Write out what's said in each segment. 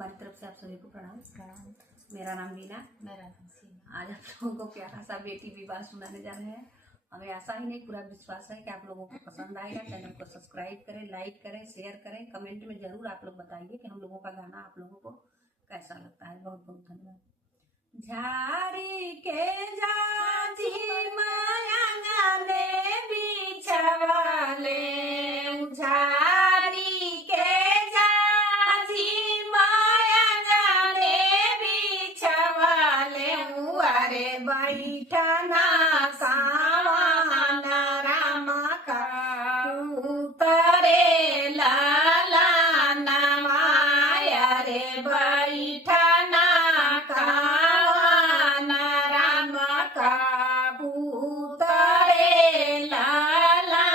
हमारी तरफ से आप सभी को प्रणाम। प्रणाम। मेरा नाम वीना। मेरा नाम सीमा। आज आप लोगों को प्यारा सा बेटी विवाह सुनाने जा रहे हैं। हमें आशा ही नहीं पूरा विश्वास है कि आप लोगों को पसंद आएगा। चैनल को सब्सक्राइब करें, लाइक करें, शेयर करें। कमेंट में जरूर आप लोग बताइए कि हम लोगों का गाना आप लोगों को कैसा लगता है। बहुत बहुत धन्यवाद। झाड़ी के जाची माया गाने बिछवाले, झाड़ी के जाची माया गाने बिछवाले, अरे बैठना सावाना राम का उतरे लाला नवाया रे बैठना कावाना राम का उतरे लाला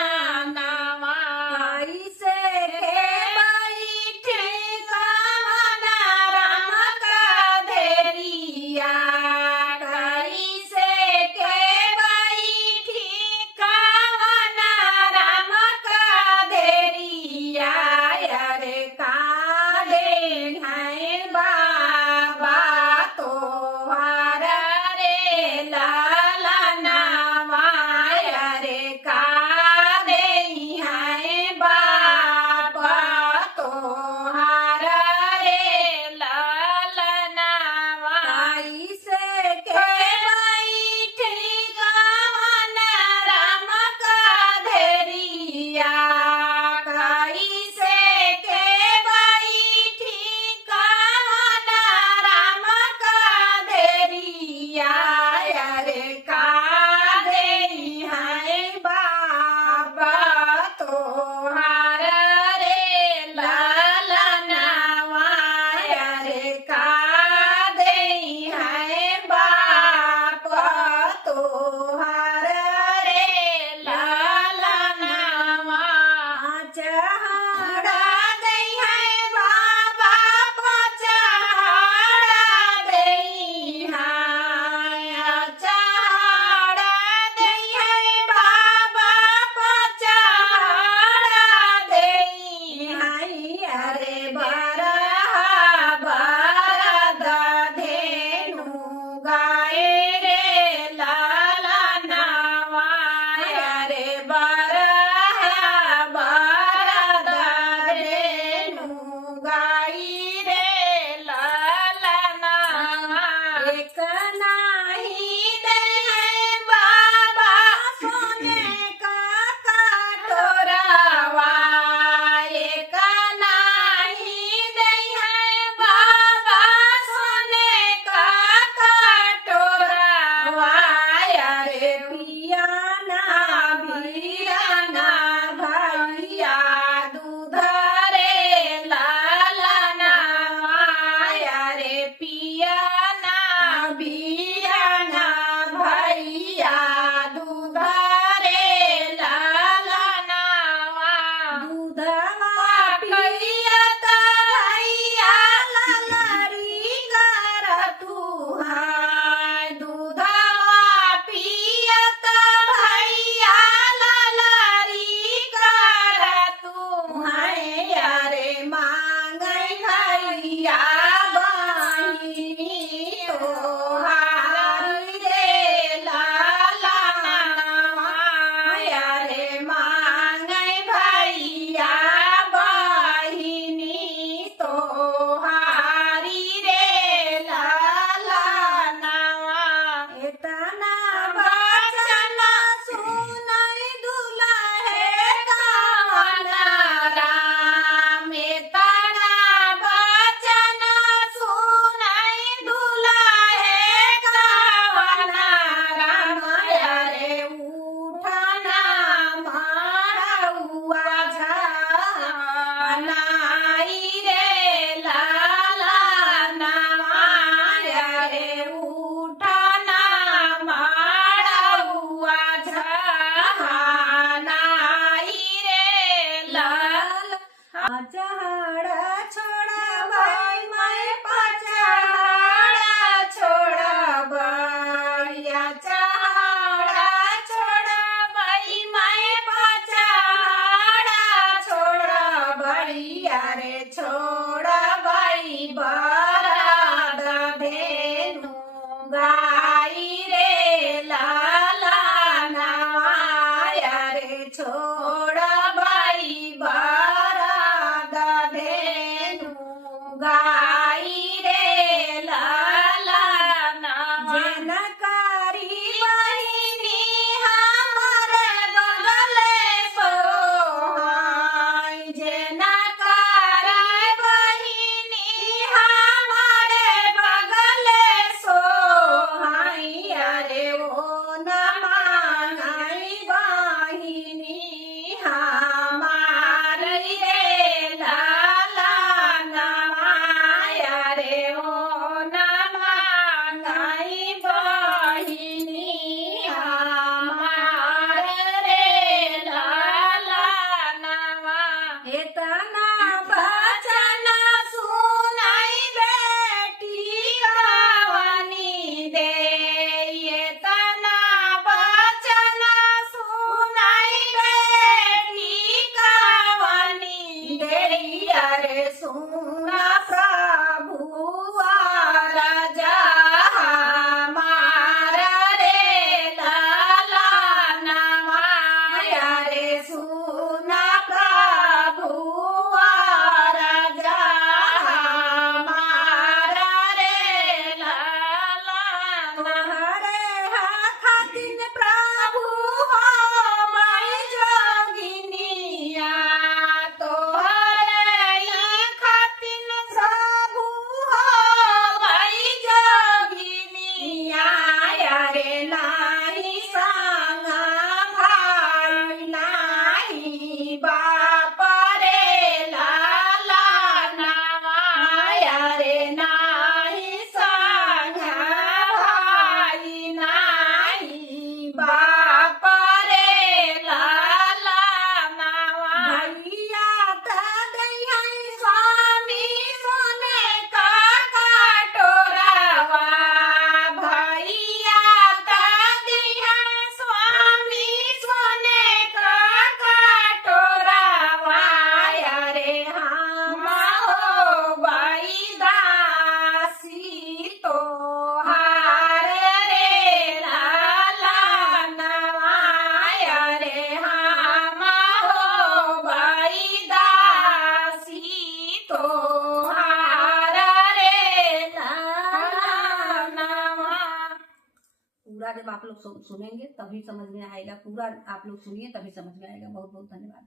नवा। कैसे के बैठे कावाना राम का धेरिया, कैसे के बैठी कावाना राम का धेरिया, अरे काले हैं बाबा तोहार रे लाला नवाया रे काले हैं बाबा तोहार रे लाला नवा। कैसे के बैठी गावना राम का धेरिया, कैसे के बैठी गावना राम का धेरिया, अरे काले हैं बाबा तोहार रे लाला नवाया रे काले हैं बाबा तोहार रे लाला नवा। चढ़ा दे है बाबा चढ़ा दे है, चढ़ा दे है बाबा चढ़ा दे है, अरे बरहा बरदा धेनु गाए रे लाला नवाया रे बरहा बरदा धेनु गाई रे लाला नवा। एक नाही दे है बाबा सोने का कटोरावा, एक नाही दे है बाबा सोने का कटोरावा, अरे पिया ना भैया ना भैया दूध रे लाला नवाया रे पिया ना भैया ना भैया दूध रे लाला नवा। दूधवा पियत भैया ललरी कर तू है, दूधवा पियत भैया ललरी कर तू है, अरे मांगे भैया बहिनी तोहार रे लाला नवाया रे मांगे भैया बहिनी तोहारी रे लाला नवा। इतना वचन सुनई दुल्हे गावना राम, इतना वचन सुनई दुल्हे गावना राम, अरे उठना मारौआ झनाई रे लाला नवाया रे उठना मारौआ झनाई रे लाला। चढ़ छोड़ भाई मैं पचड़ छोड़ भैया, चढ़ छोड़ भाई मैं पचड़ छोड़ भैया रे छोड़ भाई बा इतना बचन सुनाई बेटी कवनी दे, इतना बचन सुनाई बेटी कवनी दे। अरे सुना प्रभु राजा हमारा रे लाला नवाया रे, सुना प्रभु राजा हमारा रे लाला। तुम्हारे खातिन प्रभु हो मैं जोगिनिया, तोहरे खातिन प्रभु हो मैं जोगिनिया। अरे नाही संगा भाई नाही बाप रे लाला नवाया रे, नाही संगा भाई नाही बाप रे लाला नवा। भैया तदैया स्वामी सोने का कटोरावा, भैया तदैया स्वामी सोने का कटोरावा। अरे हम हो बाई दासी तोहार रे लाला नवाया रे, हम हो बाई दासी तोहार रे लाला नवा। पूरा जब आप लोग सुनेंगे तभी समझ में आएगा, पूरा आप लोग सुनिए तभी समझ में आएगा। बहुत बहुत धन्यवाद।